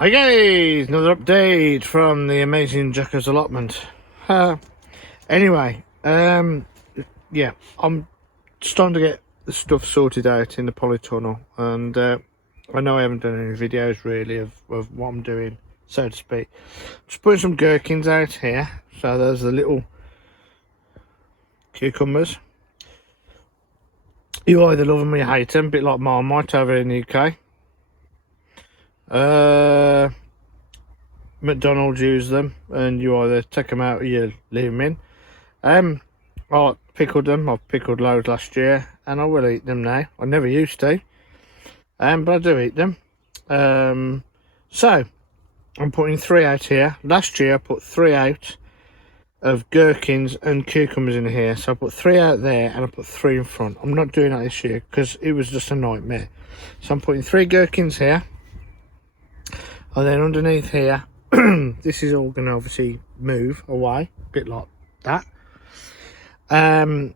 Hi guys, another update from the amazing Gherkins allotment. Anyway, yeah, I'm starting to get the stuff sorted out in the polytunnel, and I know I haven't done any videos really of what I'm doing, so to speak. Just putting some gherkins out here. So there's the little cucumbers. You either love them or you hate them, a bit like Marmite over in the UK. McDonald's use them, and you either take them out or you leave them in. I pickled them. I've pickled loads last year, and I will eat them now. I never used to, but I do eat them. So I'm putting 3 out here. Last year I put 3 out of gherkins and cucumbers in here, so I put 3 out there and I put 3 in front. I'm not doing that this year because it was just a nightmare. So I'm putting 3 gherkins here, and then underneath here this is all going to obviously move away, a bit like that. And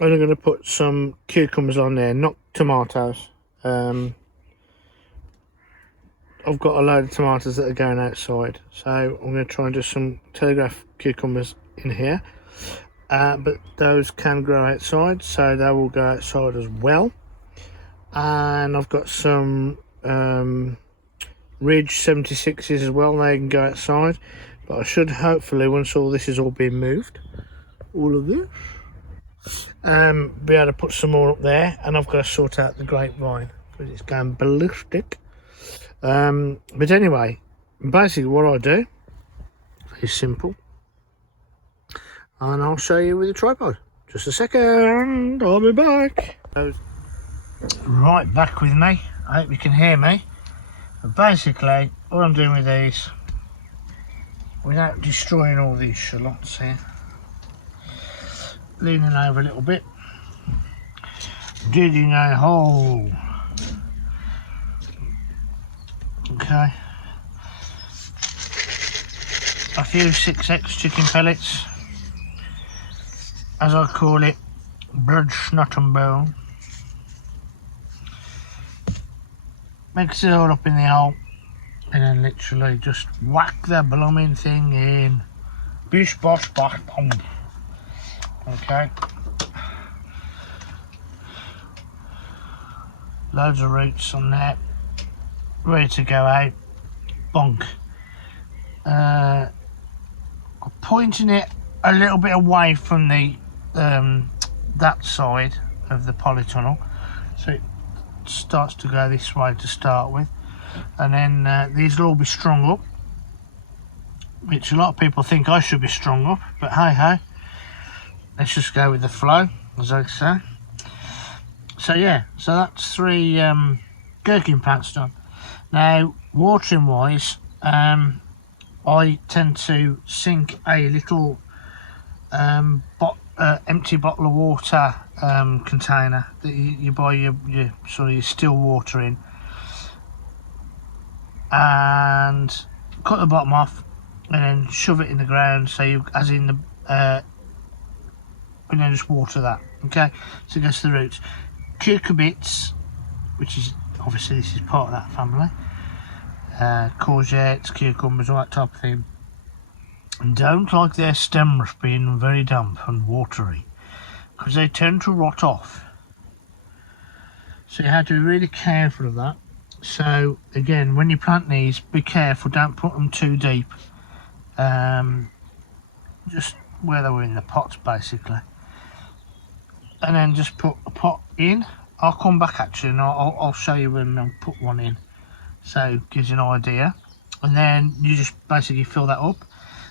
I'm going to put some cucumbers on there, not tomatoes. I've got a load of tomatoes that are going outside, so I'm going to try and do some telegraph cucumbers in here, but those can grow outside, so they will go outside as well. And I've got some Ridge 76s as well, they can go outside, but I should hopefully, once all this is all being moved, all of this, be able to put some more up there. And I've got to sort out the grapevine because it's going ballistic. But anyway, basically what I do is simple, and I'll show you with the tripod. Just a second, I'll be back. Right, back with me. I hope you can hear me. But basically what I'm doing with these, without destroying all these shallots here, leaning over a little bit, digging a hole. Okay, a few 6X chicken pellets, as I call it, blood, snot and bone. Mix it all up in the hole, and then literally just whack the blooming thing in. Bish bosh bosh boom. Okay. Loads of roots on there, ready to go out. Bonk. I'm pointing it a little bit away from the that side of the polytunnel, so it starts to go this way to start with, and then these will all be strung up, which a lot of people think I should be strung up, but hey ho, let's just go with the flow, as I say. So yeah, so that's 3 gherkin plants done. Now watering wise, I tend to sink a little empty bottle of water container that you buy your sort of your still water in, and cut the bottom off and then shove it in the ground, so you, as in the and then just water that. Okay, so it goes to the roots. Cucurbits, which is obviously this is part of that family, courgettes, cucumbers, all that type of thing, and don't like their stems being very damp and watery, because they tend to rot off. So you have to be really careful of that. So again, when you plant these, be careful, don't put them too deep, just where they were in the pots basically, and then just put a pot in. I'll come back actually and I'll show you when I'll put one in, so it gives you an idea. And then you just basically fill that up.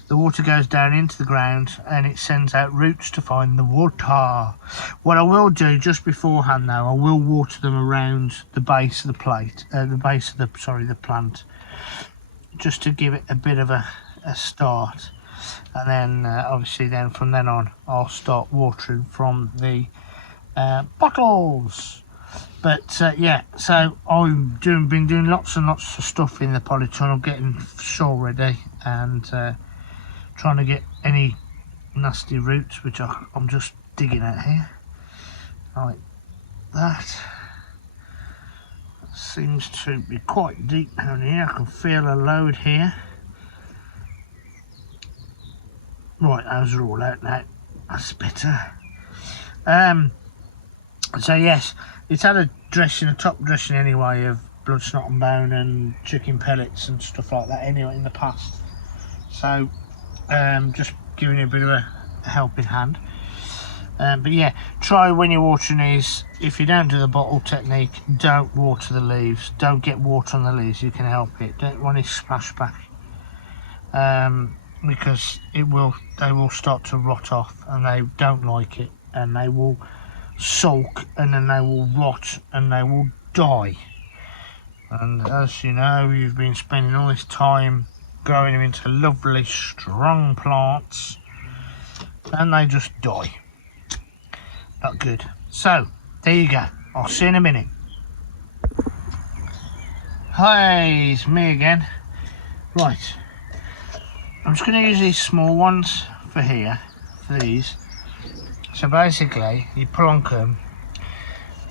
The water goes down into the ground and it sends out roots to find the water. What I will do just beforehand though, I will water them around the base of the plate, the plant, just to give it a bit of a start. And then obviously then from then on I'll start watering from the bottles. But yeah, so I've been doing lots and lots of stuff in the polytunnel, getting soil ready, and trying to get any nasty roots, which I'm just digging out here like that. Seems to be quite deep down here. I can feel a load here. Right, those are all out now. That's better. So yes, it's had a dressing, a top dressing anyway, of blood, snot and bone and chicken pellets and stuff like that anyway in the past. So just giving you a bit of a helping hand. But yeah, try when you're watering these, if you don't do the bottle technique, don't water the leaves. Don't get water on the leaves, you can help it. Don't want it splash back. Because they will start to rot off, and they don't like it, and they will sulk, and then they will rot, and they will die. And as you know, you've been spending all this time growing them into lovely strong plants, and they just die. Not good. So there you go, I'll see you in a minute. Hi, it's me again. Right, I'm just going to use these small ones for here, for these. So basically, you plonk them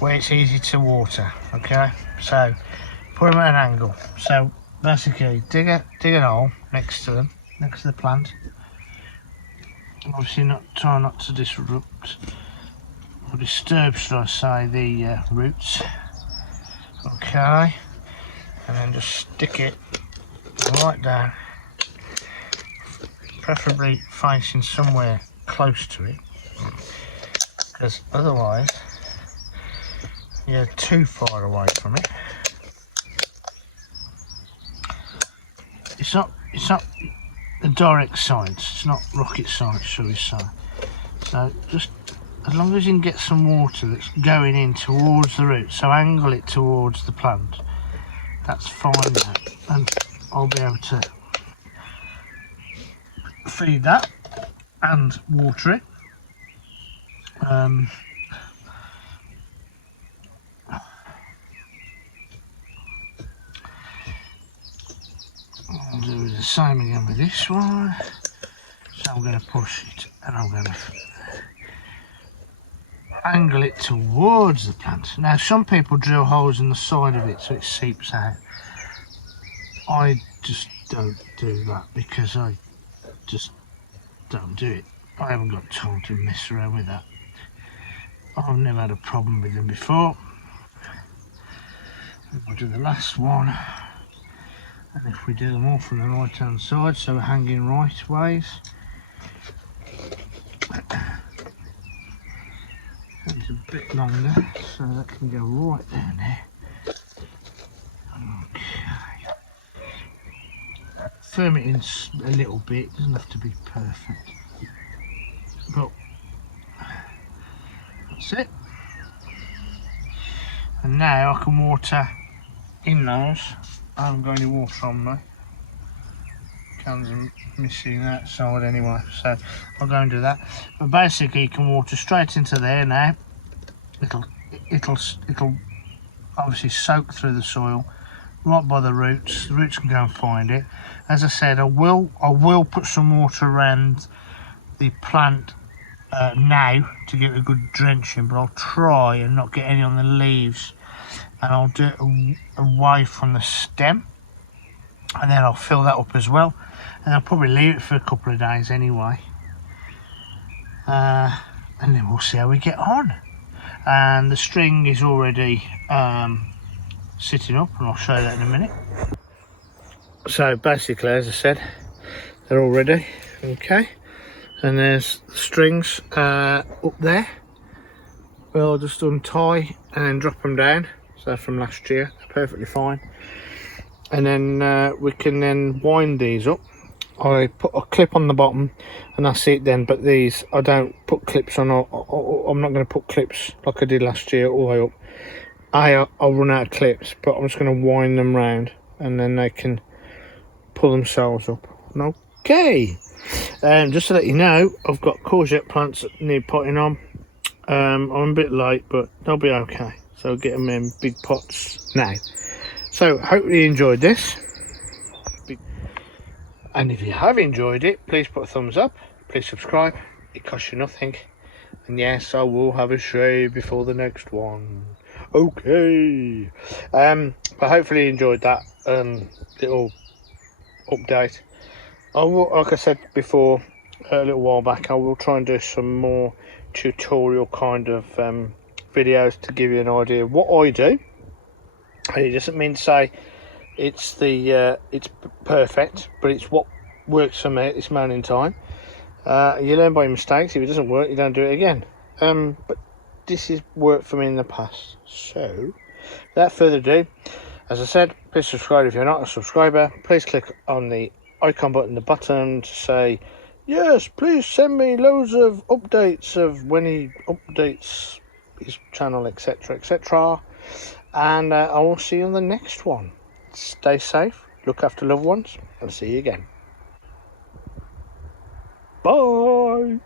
where it's easy to water, okay? So, put them at an angle. So, basically, dig a hole next to them, next to the plant. Obviously, try not to disrupt or disturb, should I say, the roots. Okay, and then just stick it right down. Preferably facing somewhere close to it, because otherwise you're too far away from it. It's not a direct science, it's not rocket science, shall we say. So just as long as you can get some water that's going in towards the root, so angle it towards the plant, that's fine now, and I'll be able to feed that and water it. I'll do the same again with this one. So I'm going to push it, and I'm going to angle it towards the plant. Now some people drill holes in the side of it so it seeps out. I just don't do that, because I just don't do it. I haven't got time to mess around with that. I've never had a problem with them before. I'll do the last one, and if we do them all from the right hand side, so we're hanging right ways, it's a bit longer, so that can go right down there. Okay, firm it in a little bit, it doesn't have to be perfect, but that's it. And now I can water in those. I haven't got any water on me, cans are missing that side anyway, so I'll go and do that. But basically you can water straight into there now. It'll obviously soak through the soil right by the roots. The roots can go and find it. As I said, I will put some water around the plant now to give it a good drenching, but I'll try and not get any on the leaves, and I'll do it away from the stem, and then I'll fill that up as well, and I'll probably leave it for a couple of days anyway, and then we'll see how we get on. And the string is already sitting up, and I'll show you that in a minute. So basically, as I said, they're all ready. Okay, and there's the strings up there. We'll just untie and then drop them down. So from last year, they're perfectly fine. And then we can then wind these up. I put a clip on the bottom and that's it then, but these I don't put clips on. I'm not going to put clips like I did last year all the way up. I'll run out of clips, but I'm just going to wind them round and then they can pull themselves up. Okay, just to let you know, I've got courgette plants that need potting on. I'm a bit late, but they'll be okay, so I'll get them in big pots now. So hopefully you enjoyed this, and if you have enjoyed it, please put a thumbs up, please subscribe, it costs you nothing, and yes, I will have a shave before the next one. Okay. But hopefully you enjoyed that little update. I will, like I said before a little while back, I will try and do some more tutorial kind of videos to give you an idea of what I do. And it doesn't mean to say it's it's perfect, but it's what works for me at this moment in time. You learn by your mistakes. If it doesn't work, you don't do it again. But this has worked for me in the past. So without further ado, as I said, please subscribe if you're not a subscriber. Please click on the icon button at the bottom to say yes, please send me loads of updates of when he updates his channel, etc, etc. And I will see you on the next one. Stay safe, look after loved ones, and see you again. Bye.